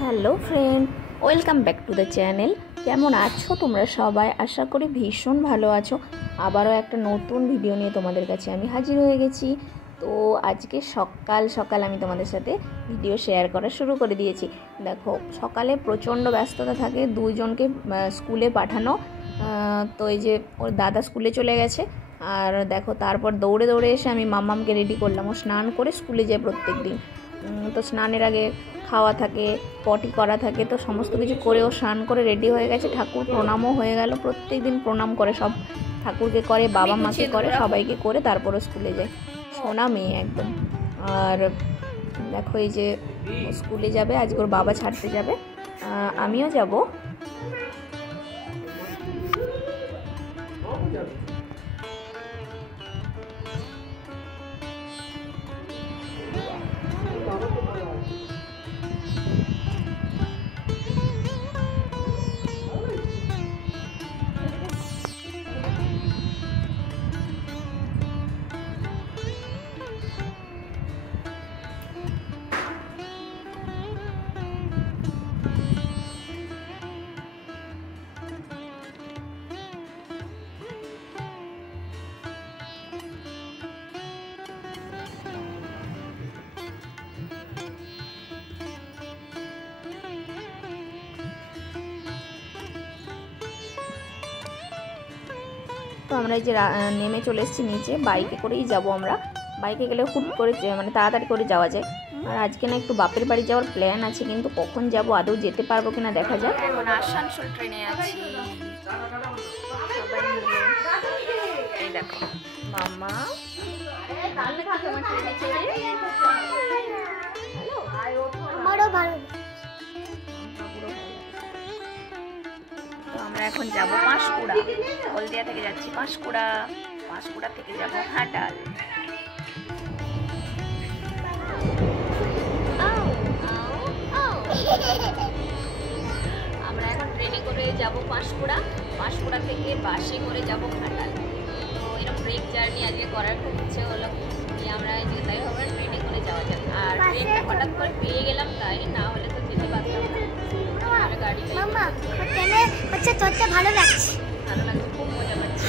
Hello friend, welcome back to the channel. কেমন আছো তোমরা সবাই? আশা করি ভীষণ ভালো আছো। আবারও একটা নতুন ভিডিও নিয়ে তোমাদের কাছে আমি হাজির হয়ে গেছি। তো আজকে সকাল সকাল আমি তোমাদের সাথে ভিডিও শেয়ার করা শুরু করে দিয়েছি। দেখো, সকালে প্রচণ্ড ব্যস্ততা থাকে, দুইজনকে স্কুলে পাঠানো। তো এই যে ওর দাদা স্কুলে চলে গেছে, আর দেখো তারপর দৌড়ে দৌড়ে এসে আমি মাম্মামকে রেডি করলাম। ও স্নান করে স্কুলে যায় প্রত্যেক দিন। তো স্নানের আগে খাওয়া থাকে, পটি করা থাকে, তো সমস্ত কিছু করে ও স্নান করে রেডি হয়ে গেছে। ঠাকুর প্রণামও হয়ে গেল, প্রত্যেক দিন প্রণাম করে, সব ঠাকুরকে করে, বাবা মাকে করে, সবাইকে করে তারপরও স্কুলে যায়। সোনা মেয়ে একদম। আর দেখো এই যে স্কুলে যাবে, আজকে ওর বাবা ছাড়তে যাবে, আমিও যাব। তো আমরা এই যে নেমে চলে এসেছি নিচে, বাইকে করেই যাব আমরা। বাইকে গেলে হুট করে মানে তাড়াতাড়ি করে যাওয়া যায়। আর আজকে না একটু বাপের বাড়ি যাওয়ার প্ল্যান আছে, কিন্তু কখন যাব, আদৌ যেতে পারবো কিনা দেখা যাক। এখন আসানসোল ট্রেনে আছি, এই দেখো মাম্মা আমরা এখন যাব পাঁশকুড়া। হলদিয়া থেকে যাচ্ছি পাঁশকুড়া, পাঁশকুড়া থেকে যাব ঘাটাল। আমরা এখন ট্রেনে করে যাব পাঁশকুড়া, পাঁশকুড়া থেকে বাসে করে যাব ঘাটাল। তো এরকম ব্রেক জার্নি আজকে করার খুব ইচ্ছে হলো, যে আমরা আজকে তাই হবে ট্রেনে করে যাওয়া যাক। আর ট্রেনটা হঠাৎ করে পেয়ে গেলাম, তাই না হলে তো যেতে পারতাম না। আর গাড়িটা ভালো লাগছে, ভালো লাগছে, খুব মজা পাচ্ছি।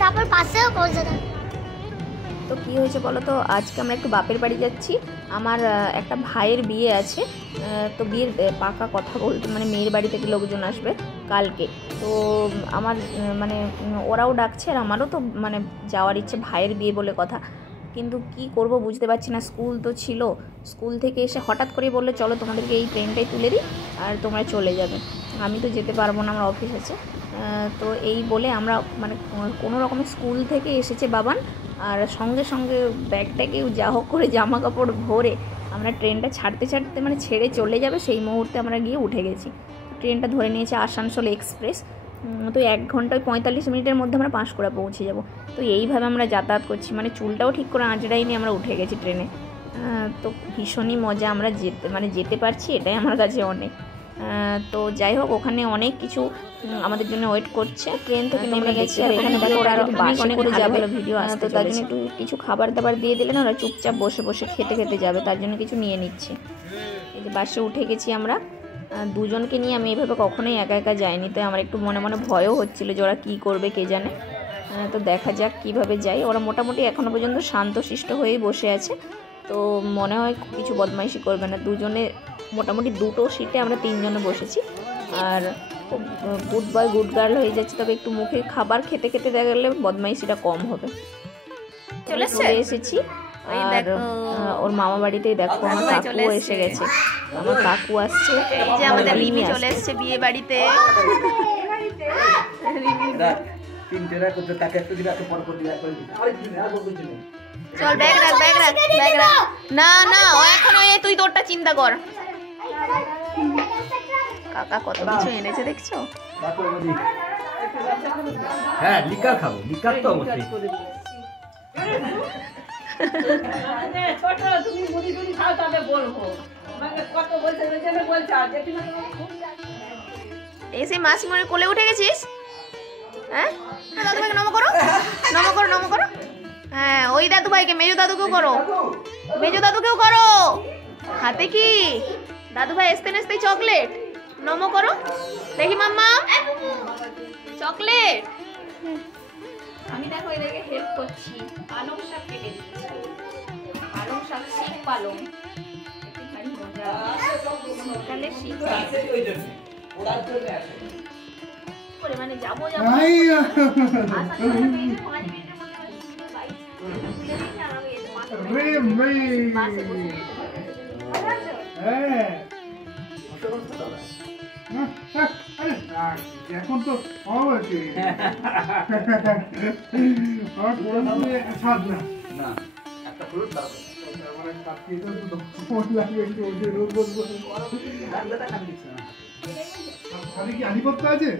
তারপর পাশেও পৌঁছে দেয়। তো কী হয়েছে বলো তো, আজকে আমরা একটু বাপের বাড়ি যাচ্ছি। আমার একটা ভাইয়ের বিয়ে আছে, তো বিয়ের পাকা কথা বলতে মানে মেয়ের বাড়ি থেকে লোকজন আসবে কালকে। তো আমার মানে ওরাও ডাকছে, আর আমারও তো মানে যাওয়ার ইচ্ছে, ভাইয়ের বিয়ে বলে কথা। কিন্তু কি করব বুঝতে পারছি না। স্কুল তো ছিল, স্কুল থেকে এসে হঠাৎ করে বললে চলো তোমাদেরকে এই ট্রেনটাই তুলে দিই আর তোমরা চলে যাবে। আমি তো যেতে পারবো না, আমার অফিস আছে। তো এই বলে আমরা মানে কোনো রকমের স্কুল থেকে এসেছে বাবান, আর সঙ্গে সঙ্গে ব্যাগটাকে যা হোক করে জামা কাপড় ভরে আমরা ট্রেনটা ছাড়তে ছাড়তে মানে ছেড়ে চলে যাবে সেই মুহূর্তে আমরা গিয়ে উঠে গেছি। ট্রেনটা ধরে নিয়েছে আসানসোল এক্সপ্রেস। তো 1 ঘন্টায় 45 মিনিটের মধ্যে আমরা পাঁশকুড়া পৌঁছে যাব। তো এইভাবে আমরা যাতায়াত করছি, মানে চুলটাও ঠিক করে আঁচড়াইনি, আমরা উঠে গেছি ট্রেনে। তো ভীষণই মজা, আমরা যেতে পারছি, এটাই আমার কাছে অনেক। তো যাই হোক, ওখানে অনেক কিছু আমাদের জন্য ওয়েট করছে। ট্রেন থেকে নেমে গেছি, আর এখানে দেখো ওরা অনেক করে যাবে ভিডিও আসতে, তার জন্য একটু কিছু খাবার দাবার দিয়ে দিলেন, ওরা চুপচাপ বসে বসে খেতে খেতে যাবে, তার জন্য কিছু নিয়ে নিচ্ছি। এই যে বাসে উঠে গেছি আমরা, দুজনকে নিয়ে আমি এভাবে কখনোই একা একা যাইনি, তো আমার একটু মনে মনে ভয়ও হচ্ছিলো যে ওরা কী করবে কে জানে। তো দেখা যাক কীভাবে যাই। ওরা মোটামুটি এখনও পর্যন্ত শান্তশিষ্ট হয়েই বসে আছে, তো মনে হয় কিছু বদমাইশি করবে না। দুজনে মোটামুটি 2টো সিটে আমরা 3 জনে বসেছি, আর গুড বয় গুড গার্ল হয়ে যাচ্ছে। তবে একটু মুখে খাবার খেতে খেতে দেখা গেলে বদমাইশিটা কম হবে। চলে এসেছি, আর ওর মামা বাড়িতেই দেখো আমার কাকু এসে গেছে, আমার কাকু আসছে। এই যে আমাদের রিমি চলে এসেছে বিয়ে বাড়িতে। চল ব্যাগ রাখ, ব্যাগ রাখ, ব্যাগ রাখ। না না, ও এখন তুই তোরটা চিন্তা কর। কাকা কত কিছু এনেছে দেখছো। হ্যাঁ, লিকার খাবো, লিকার তো অবশ্যই। ছোট তুমি মুড়ি টুড়ি খাও তবে বলবো, আমাকে কত বলছে এসে মাসিমণির কোলে উঠে গেছিস। হ্যাঁ, দাদুভাইকে নম করো, নম করো, নম করো। হ্যাঁ, ওই দাদু ভাইকে, মেজো দাদুকেও করো, মেজো দাদুকেও করো। হাতে কি দাদু ভাই আসতে আসতে চকলেট নমো করো দেখি মাম্মা চকলেট। আমি দেখো এদেরকে হেল্প করছি, পালং শাক কেটে দিচ্ছি, পালং শাক শিক পালং শীতকালে শিক করে মানে যাবো যাবো এখন তো অবশ্যই না একটা ফ্রুট দাও কি আধিপত্য আছে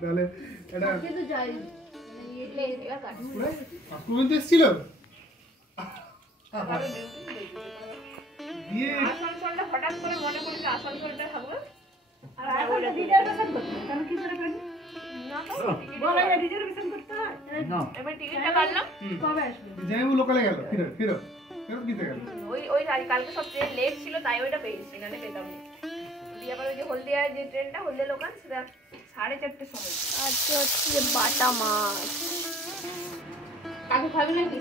তাহলে এটা এসেছিল হঠাৎ করে মনে করছে আসানসোলটা খাবো আর রিজার্ভেশন করতে কেন কি করে করি না তো বলা যায় রিজার্ভেশন করতে হয় এবার টিকিটটা কাটলাম কবে আসবে যাইবো লোকালে গেল ফিরো কিতে গেল ওই কালকে সব ট্রেন লেট ছিল তাই ওইটা পেয়েছি নালে পেতাম না। দিয়ে আবার ওই যে হলদিয়ার যে ট্রেনটা হলদিয়া লোকাল সেটা 4:30টার সময়। আজকে হচ্ছে বাটা মাছ। কাকু খাবি নাকি?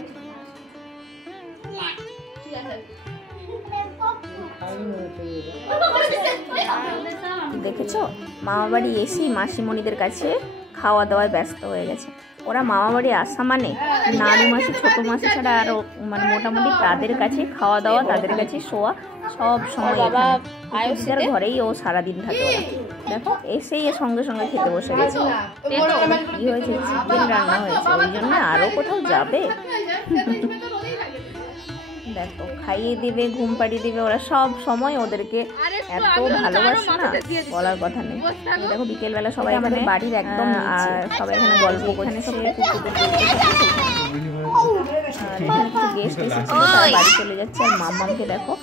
দেখেছো মামা বাড়ি এসেই মাসিমণিদের কাছে খাওয়া দাওয়ায় ব্যস্ত হয়ে গেছে। ওরা মামা বাড়ি আসা মানে নাড়ু মাসি ছোটো মাসি ছাড়া আরও মানে মোটামুটি তাদের কাছে খাওয়া দাওয়া, তাদের কাছে শোয়া সব সময়। বাবা আয়ুষের ঘরেই ও সারাদিন থাকে। ওরা দেখো এসেই সঙ্গে সঙ্গে খেতে বসে গেছে। কি হয়েছে, চিকেন রান্না হয়েছে, ওই জন্য আরও কোথাও যাবে। দেখো খাইয়ে দিবে, ঘুম পাড়িয়ে দিবে, ওরা সব সময় ওদেরকে এত ভালোবাসে না বলার কথা নেই। দেখো বিকেলবেলা সবাই আমাদের বাড়ির একদম আর সবাই এখানে গল্প করছে, সব গেস্ট এসেছিল বাড়ি চলে যাচ্ছে। আর মামাকে দেখো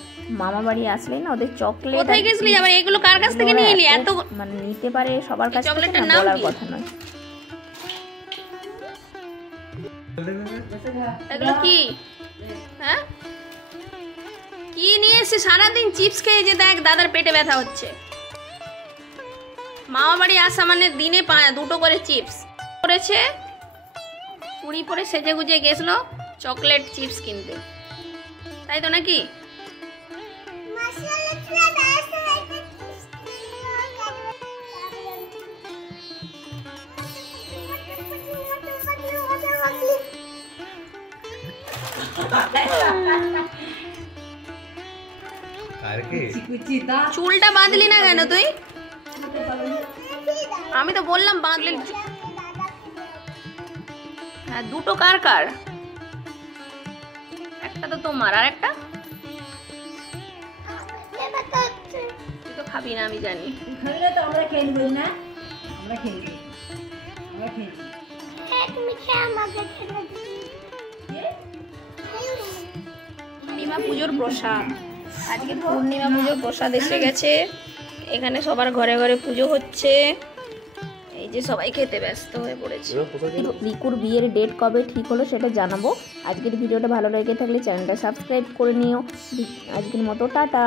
মামা বাড়ি আসলেই না ওদের চকলেট কোথায় গেছলি আবার এগুলো কার কাছ থেকে নিয়ে এলি? এত মানে নিতে পারে সবার কাছ থেকে, বলার কথা নয়। এগুলো কি হ্যাঁ কি নিয়ে এসে সারাদিন চিপস খেয়ে যে দেখ দাদার পেটে ব্যথা হচ্ছে। মামা বাড়ি আসা মানে দিনে 2টো করে চিপস করেছে, চুড়ি পরে সেজে গুজে গেছিল চকলেট চিপস কিনতে, তাই তো নাকি? চুলটা বাঁধলি না কেন তুই? আমি তো বললাম বাঁধলি। হ্যাঁ 2টো কার কার? একটা তো তোমার আর একটা তুই তো খাবি না আমি জানি। আমরা খেয়ে নিব না, আমরা খেয়ে নিব, আমরা খেয়ে নিব। তুমি খেয়ে আমাকে খেয়ে পূর্ণিমা পুজোর প্রসাদ, আজকে পূর্ণিমা পুজোর প্রসাদ এসে গেছে। এখানে সবার ঘরে ঘরে পুজো হচ্ছে, এই যে সবাই খেতে ব্যস্ত হয়ে পড়েছে। রিকুর বিয়ের ডেট কবে ঠিক হলো সেটা জানাবো। আজকের ভিডিওটা ভালো লেগে থাকলে চ্যানেলটা সাবস্ক্রাইব করে নিও। আজকের মতো টাটা।